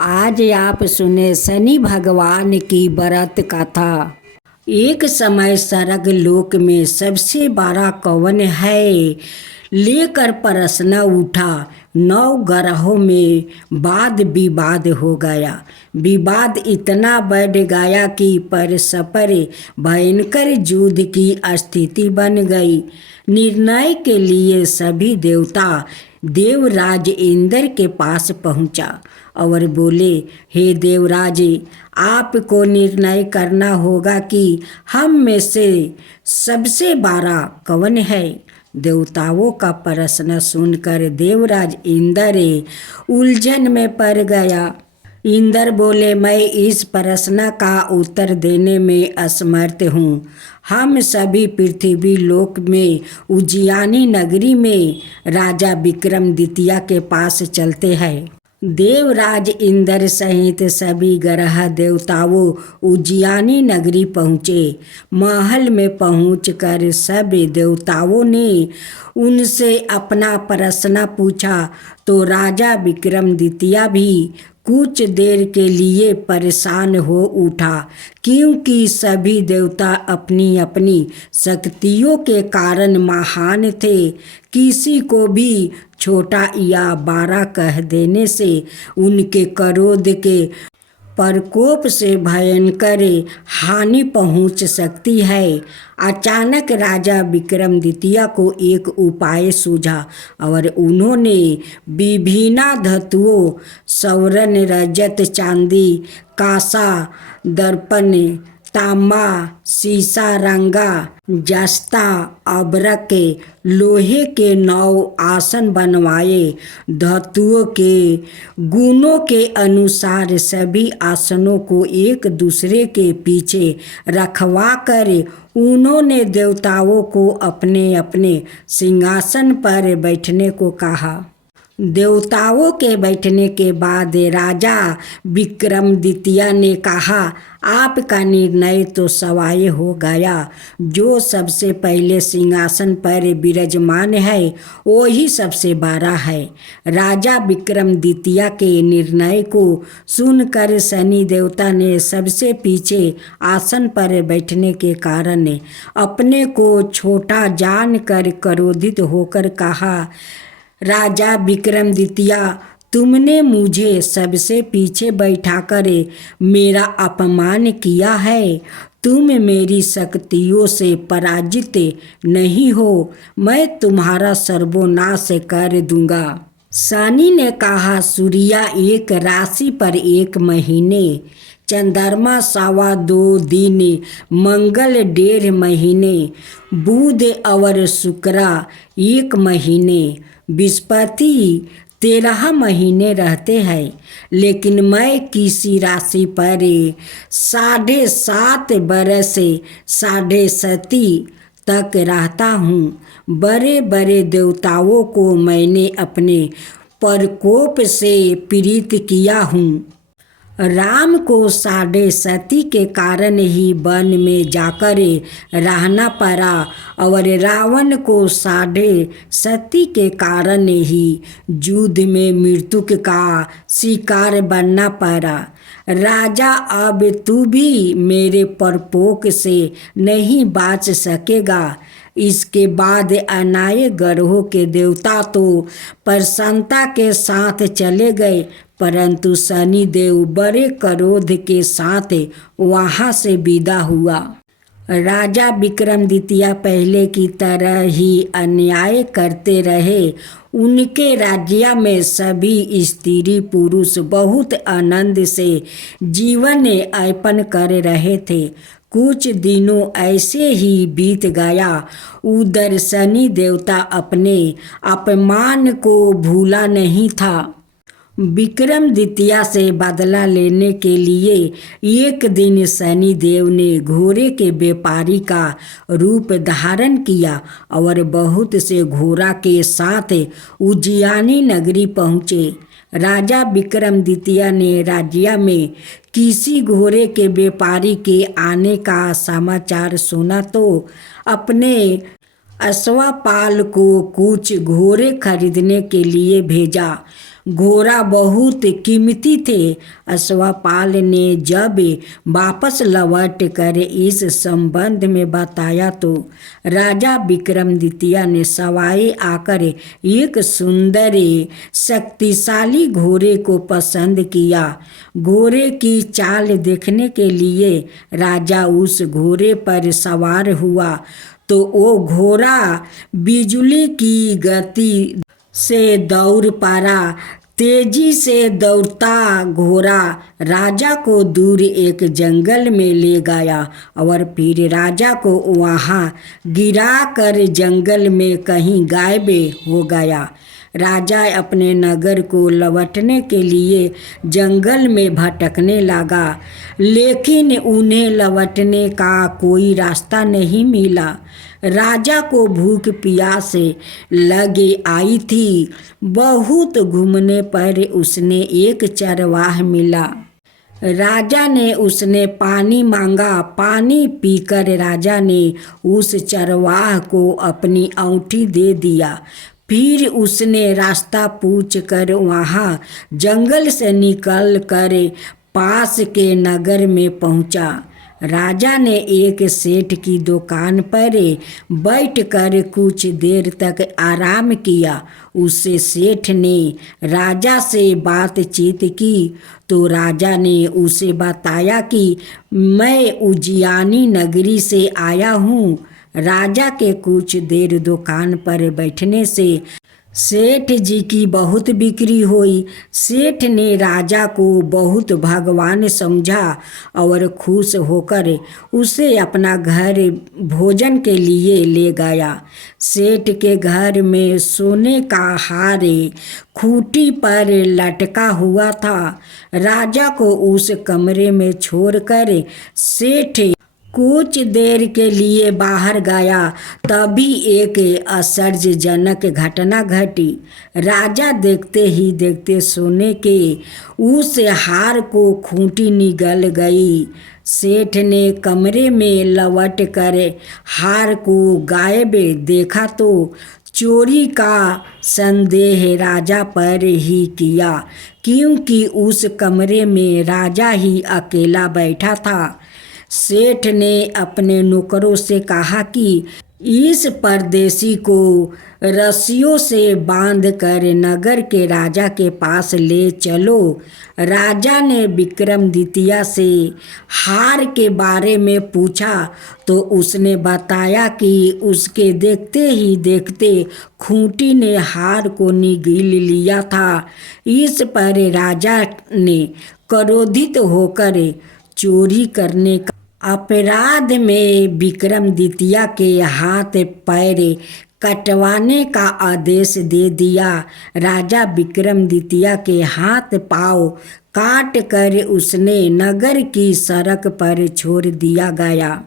आज आप सुने शनि भगवान की व्रत कथा। एक समय स्वर्ग लोक में सबसे बड़ा कौन है लेकर प्रश्न उठा। 9 ग्रहों में वाद विवाद हो गया। विवाद इतना बढ़ गया कि परस्पर भयंकर युद्ध की स्थिति बन गई। निर्णय के लिए सभी देवता देवराज इंद्र के पास पहुंचा और बोले, हे देवराज, आपको निर्णय करना होगा कि हम में से सबसे बड़ा कौन है। देवताओं का प्रश्न सुनकर देवराज इंद्र उलझन में पड़ गया। इंद्र बोले, मैं इस प्रश्न का उत्तर देने में असमर्थ हूँ। हम सभी पृथ्वी लोक में उज्जैनी नगरी में राजा विक्रमादित्य के पास चलते हैं। देवराज इंद्र सहित सभी ग्रह देवताओं उज्जैनी नगरी पहुँचे। महल में पहुंचकर सब देवताओं ने उनसे अपना प्रश्न पूछा तो राजा विक्रमादित्य भी कुछ देर के लिए परेशान हो उठा, क्योंकि सभी देवता अपनी अपनी शक्तियों के कारण महान थे। किसी को भी छोटा या बड़ा कह देने से उनके क्रोध के प्रकोप से भयंकर हानि पहुंच सकती है। अचानक राजा विक्रमादित्य को एक उपाय सूझा और उन्होंने विभिन्न धातुओं स्वर्ण, रजत, चांदी, कांसा, दर्पण, तांबा, सीसा, रंगा, जस्ता, अब्रक, लोहे के 9 आसन बनवाए। धातुओं के गुणों के अनुसार सभी आसनों को एक दूसरे के पीछे रखवा कर उन्होंने देवताओं को अपने अपने सिंहासन पर बैठने को कहा। देवताओं के बैठने के बाद राजा विक्रमादित्य ने कहा, आपका निर्णय तो सवाय हो गया। जो सबसे पहले सिंहासन पर विराजमान है वही सबसे बड़ा है। राजा विक्रमादित्य के निर्णय को सुनकर शनि देवता ने सबसे पीछे आसन पर बैठने के कारण अपने को छोटा जानकर क्रोधित होकर कहा, राजा विक्रमादित्य, तुमने मुझे सबसे पीछे बैठाकर मेरा अपमान किया है। तुम मेरी शक्तियों से पराजित नहीं हो। मैं तुम्हारा सर्वनाश कर दूंगा। शनि ने कहा, सूर्य एक राशि पर 1 महीने, चंद्रमा 2.25 दिन, मंगल 1.5 महीने, बुध और शुक्र 1 महीने, बृहस्पति 13 महीने रहते हैं। लेकिन मैं किसी राशि पर 7.5 बरस 7.5 तक रहता हूँ। बड़े बड़े देवताओं को मैंने अपने प्रकोप से पीड़ित किया हूँ। राम को 7.5 के कारण ही वन में जाकर रहना पड़ा और रावण को 7.5 के कारण ही युद्ध में मृत्यु का शिकार बनना पड़ा। राजा, अब तू भी मेरे प्रकोप से नहीं बच सकेगा। इसके बाद अन्य ग्रहों के देवता तो प्रसन्नता के साथ चले गए, परंतु शनि देव बड़े क्रोध के साथ वहां से विदा हुआ। राजा विक्रमादित्य पहले की तरह ही अन्याय करते रहे। उनके राज्य में सभी स्त्री पुरुष बहुत आनंद से जीवन यापन कर रहे थे। कुछ दिनों ऐसे ही बीत गया। उधर शनि देवता अपने अपमान को भूला नहीं था। विक्रमादित्य से बदला लेने के लिए एक दिन शनि देव ने घोड़े के व्यापारी का रूप धारण किया और बहुत से घोड़ा के साथ उज्जैनी नगरी पहुँचे। राजा विक्रमादित्य ने राज्य में किसी घोड़े के व्यापारी के आने का समाचार सुना तो अपने अश्वपाल को कुछ घोड़े खरीदने के लिए भेजा। घोड़ा बहुत कीमती थे। अश्वपाल ने जब वापस लौट कर इस संबंध में बताया तो राजा विक्रमादित्य ने सवाई आकर एक सुंदर शक्तिशाली घोड़े को पसंद किया। घोड़े की चाल देखने के लिए राजा उस घोड़े पर सवार हुआ तो वो घोड़ा बिजली की गति से दौड़ पड़ा। तेजी से दौड़ता घोड़ा राजा को दूर एक जंगल में ले गया और फिर राजा को वहाँ गिरा कर जंगल में कहीं गायब हो गया। राजा अपने नगर को लौटने के लिए जंगल में भटकने लगा, लेकिन उन्हें लौटने का कोई रास्ता नहीं मिला। राजा को भूख प्यास लगे आई थी। बहुत घूमने पर उसने एक चरवाहा मिला। राजा ने उसने पानी मांगा। पानी पीकर राजा ने उस चरवाहा को अपनी औंठी दे दिया। फिर उसने रास्ता पूछ कर वहाँ जंगल से निकल कर पास के नगर में पहुँचा। राजा ने एक सेठ की दुकान पर बैठकर कुछ देर तक आराम किया। उससे सेठ ने राजा से बातचीत की तो राजा ने उसे बताया कि मैं उज्जैनी नगरी से आया हूँ। राजा के कुछ देर दुकान पर बैठने से सेठ जी की बहुत बिक्री हुई। सेठ ने राजा को बहुत भगवान समझा और खुश होकर उसे अपना घर भोजन के लिए ले गया। सेठ के घर में सोने का हार खूंटी पर लटका हुआ था। राजा को उस कमरे में छोड़कर सेठ कुछ देर के लिए बाहर गया। तभी एक आश्चर्यजनक घटना घटी। राजा देखते ही देखते सोने के उस हार को खूंटी निगल गई। सेठ ने कमरे में लौट कर हार को गायब देखा तो चोरी का संदेह राजा पर ही किया, क्योंकि उस कमरे में राजा ही अकेला बैठा था। सेठ ने अपने नौकरों से कहा कि इस परदेशी को रस्सियों से बांधकर नगर के राजा के पास ले चलो। राजा ने विक्रमादित्य से हार के बारे में पूछा तो उसने बताया कि उसके देखते ही देखते खूंटी ने हार को निगल लिया था। इस पर राजा ने क्रोधित होकर चोरी करने का अपराध में विक्रमादित्य के हाथ पैर कटवाने का आदेश दे दिया। राजा विक्रमादित्य के हाथ पांव काट कर उसने नगर की सड़क पर छोड़ दिया गया।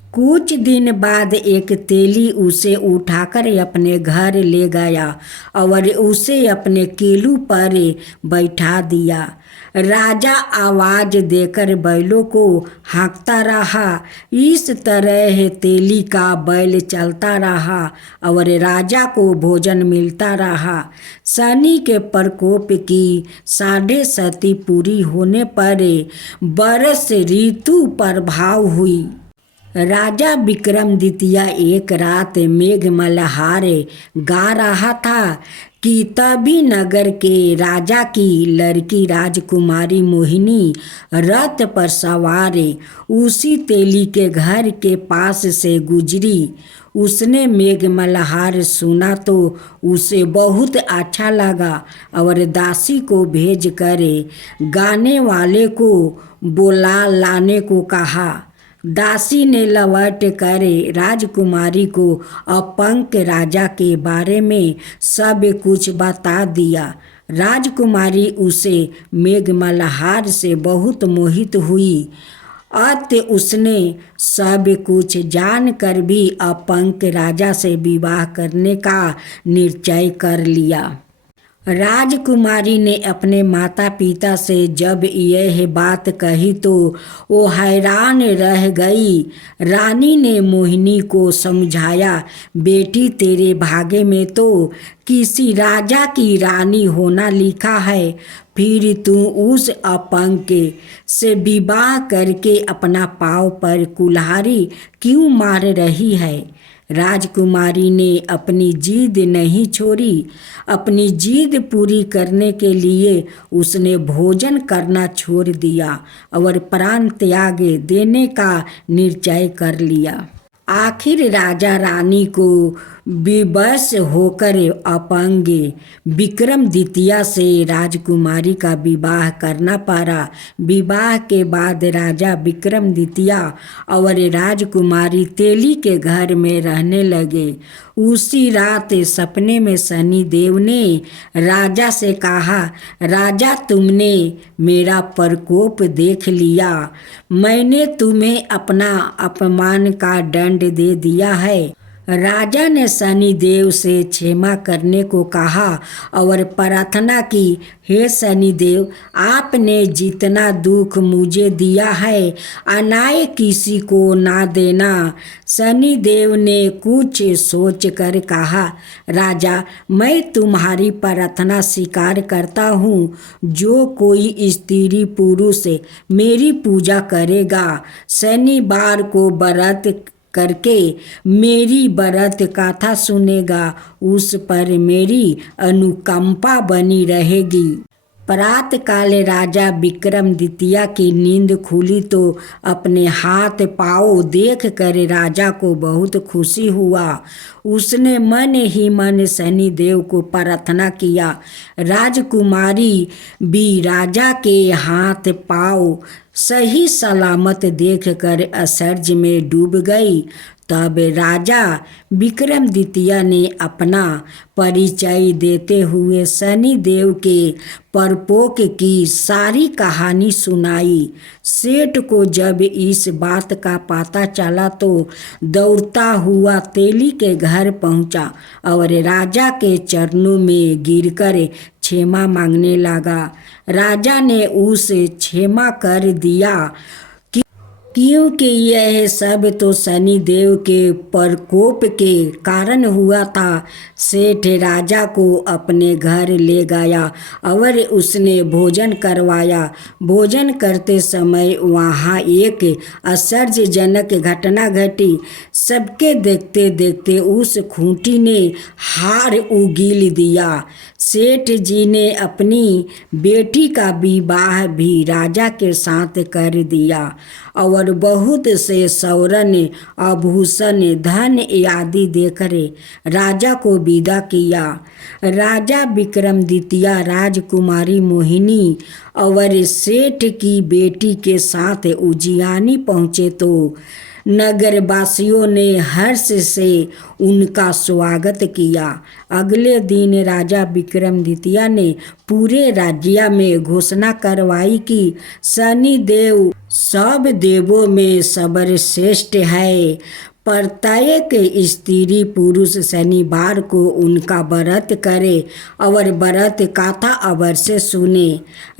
कुछ दिन बाद एक तेली उसे उठाकर अपने घर ले गया और उसे अपने किलू पर बैठा दिया। राजा आवाज देकर बैलों को हाँकता रहा। इस तरह तेली का बैल चलता रहा और राजा को भोजन मिलता रहा। शनि के प्रकोप की 7.5 पूरी होने पर वर्ष ऋतु प्रभाव हुई। राजा विक्रमादित्य एक रात मेघ मल्हार गा रहा था कि तभी नगर के राजा की लड़की राजकुमारी मोहिनी रथ पर सवार उसी तेली के घर के पास से गुजरी। उसने मेघ मल्हार सुना तो उसे बहुत अच्छा लगा और दासी को भेज कर गाने वाले को बुला लाने को कहा। दासी ने लौट कर राजकुमारी को अपंक राजा के बारे में सब कुछ बता दिया। राजकुमारी उसे मेघ मल्हार से बहुत मोहित हुई। अत उसने सब कुछ जानकर भी अपंक राजा से विवाह करने का निश्चय कर लिया। राजकुमारी ने अपने माता पिता से जब यह बात कही तो वो हैरान रह गई। रानी ने मोहिनी को समझाया, बेटी तेरे भाग्य में तो किसी राजा की रानी होना लिखा है, फिर तू उस अपंग से विवाह करके अपना पाँव पर कुल्हाड़ी क्यों मार रही है। राजकुमारी ने अपनी जिद नहीं छोड़ी। अपनी जिद पूरी करने के लिए उसने भोजन करना छोड़ दिया और प्राण त्याग देने का निश्चय कर लिया। आखिर राजा रानी को विवश होकर अपंग विक्रमादित्य से राजकुमारी का विवाह करना पड़ा। विवाह के बाद राजा विक्रमादित्य और राजकुमारी तेली के घर में रहने लगे। उसी रात सपने में शनि देव ने राजा से कहा, राजा तुमने मेरा प्रकोप देख लिया, मैंने तुम्हें अपना अपमान का दंड दे दिया है। राजा ने शनि देव से क्षमा करने को कहा और प्रार्थना की, हे शनि देव, आपने जितना दुख मुझे दिया है अनाय किसी को ना देना। शनि देव ने कुछ सोच कर कहा, राजा मैं तुम्हारी प्रार्थना स्वीकार करता हूँ। जो कोई स्त्री पुरुष मेरी पूजा करेगा, शनिवार को व्रत करके मेरी व्रत कथा सुनेगा, उस पर मेरी अनुकंपा बनी रहेगी। प्रातः काल राजा विक्रमादित्य की नींद खुली तो अपने हाथ पाँव देख कर राजा को बहुत खुशी हुआ। उसने मन ही मन शनि देव को प्रार्थना किया। राजकुमारी भी राजा के हाथ पाँव सही सलामत देखकर आश्चर्य में डूब गई। तब राजा विक्रमादित्य ने अपना परिचय देते हुए शनि देव के परपोक की सारी कहानी सुनाई। सेठ को जब इस बात का पता चला तो दौड़ता हुआ तेली के घर पहुंचा और राजा के चरणों में गिरकर क्षमा मांगने लगा। राजा ने उसे क्षमा कर दिया क्योंकि यह सब तो शनि देव के प्रकोप के कारण हुआ था। सेठ राजा को अपने घर ले गया और उसने भोजन करवाया। भोजन करते समय वहाँ एक आश्चर्यजनक घटना घटी। सबके देखते देखते उस खूंटी ने हार उगील दिया। सेठ जी ने अपनी बेटी का विवाह भी राजा के साथ कर दिया और बहुत से स्वर्ण आभूषण धन आदि देकर राजा को विदा किया। राजा विक्रमादित्य राजकुमारी मोहिनी और सेठ की बेटी के साथ उज्जैनी पहुँचे तो नगरवासियों ने हर्ष से उनका स्वागत किया। अगले दिन राजा विक्रमादित्य ने पूरे राज्य में घोषणा करवाई कि शनि देव सब देवों में सर्वश्रेष्ठ है। प्रत्येक स्त्री पुरुष शनिवार को उनका व्रत करे और व्रत कथा अवश्य सुने।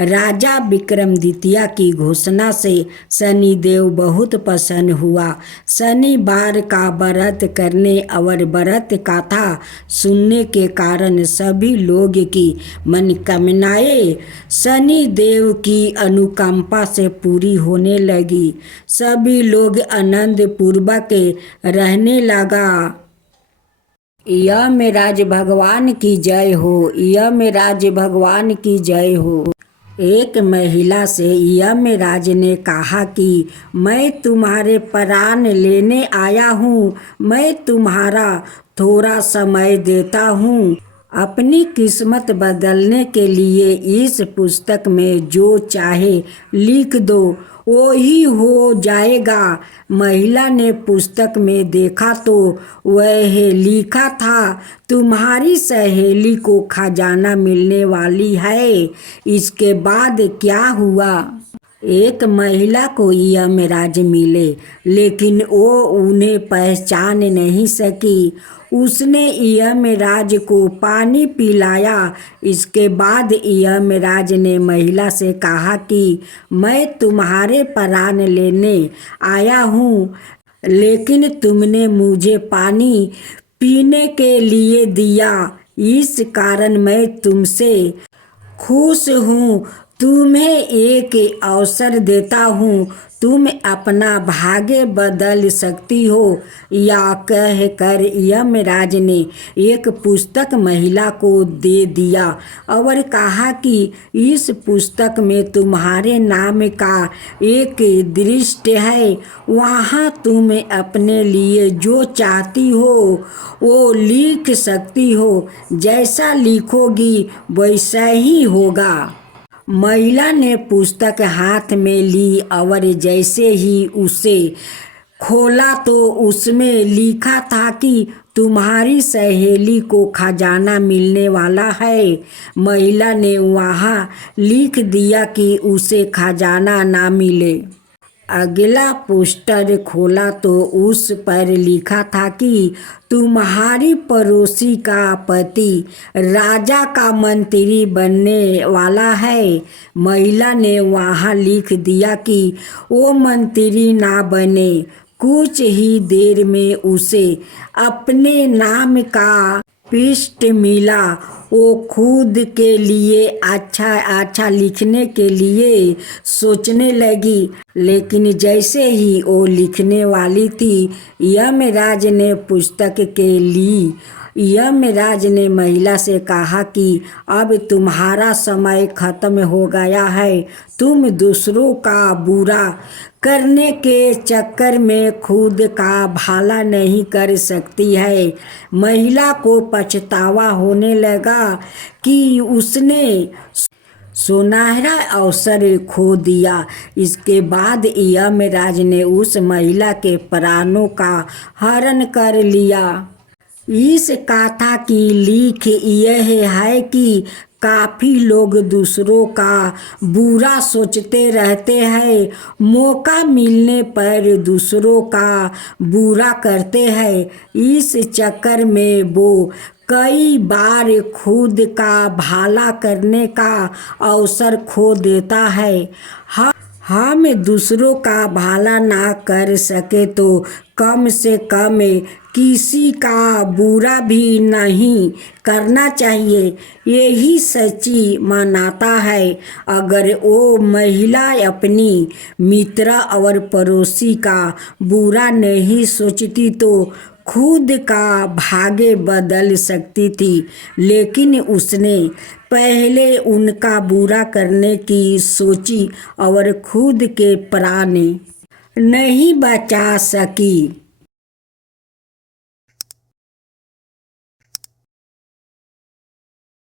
राजा विक्रमादित्य की घोषणा से शनिदेव बहुत प्रसन्न हुआ। शनिवार का व्रत करने और व्रत कथा सुनने के कारण सभी लोग की मनोकामनाएं शनिदेव की अनुकंपा से पूरी होने लगी। सभी लोग आनंद पूर्वक रहने लगा। यमराज भगवान की जय हो। यमराज भगवान की जय हो। एक महिला से यमराज ने कहा कि मैं तुम्हारे प्राण लेने आया हूँ, मैं तुम्हारा थोड़ा समय देता हूँ। अपनी किस्मत बदलने के लिए इस पुस्तक में जो चाहे लिख दो, वो ही हो जाएगा। महिला ने पुस्तक में देखा तो वह लिखा था, तुम्हारी सहेली को खजाना मिलने वाली है। इसके बाद क्या हुआ? एक महिला को यमराज मिले, लेकिन वो उन्हें पहचान नहीं सकी। उसने यमराज को पानी पिलाया। इसके बाद यमराज ने महिला से कहा कि मैं तुम्हारे प्राण लेने आया हूँ, लेकिन तुमने मुझे पानी पीने के लिए दिया, इस कारण मैं तुमसे खुश हूँ। तुम्हें एक अवसर देता हूँ, तुम अपना भाग्य बदल सकती हो। या कहकर यमराज ने एक पुस्तक महिला को दे दिया और कहा कि इस पुस्तक में तुम्हारे नाम का एक दृष्टि है, वहाँ तुम अपने लिए जो चाहती हो वो लिख सकती हो। जैसा लिखोगी वैसा ही होगा। महिला ने पुस्तक हाथ में ली और जैसे ही उसे खोला तो उसमें लिखा था कि तुम्हारी सहेली को खजाना मिलने वाला है। महिला ने वहाँ लिख दिया कि उसे खजाना ना मिले। अगला पोस्टर खोला तो उस पर लिखा था कि तुम्हारी पड़ोसी का पति राजा का मंत्री बनने वाला है। महिला ने वहाँ लिख दिया कि वो मंत्री ना बने। कुछ ही देर में उसे अपने नाम का पृष्ठ मिला। वो खुद के लिए अच्छा अच्छा लिखने के लिए सोचने लगी, लेकिन जैसे ही वो लिखने वाली थी, यमराज ने पुस्तक के ली। यमराज ने महिला से कहा कि अब तुम्हारा समय खत्म हो गया है। तुम दूसरों का बुरा करने के चक्कर में खुद का भला नहीं कर सकती है। महिला को पछतावा होने लगा कि उसने सुनहरा अवसर खो दिया। इसके बाद यमराज ने उस महिला के प्राणों का हरण कर लिया। इस कथा की लिख यह है कि काफ़ी लोग दूसरों का बुरा सोचते रहते हैं, मौका मिलने पर दूसरों का बुरा करते हैं। इस चक्कर में वो कई बार खुद का भला करने का अवसर खो देता है। हम दूसरों का भला ना कर सके तो कम से कम किसी का बुरा भी नहीं करना चाहिए, यही सच्ची मानवता है। अगर वो महिला अपनी मित्र और पड़ोसी का बुरा नहीं सोचती तो खुद का भाग्य बदल सकती थी, लेकिन उसने पहले उनका बुरा करने की सोची और खुद के प्राण नहीं बचा सकी।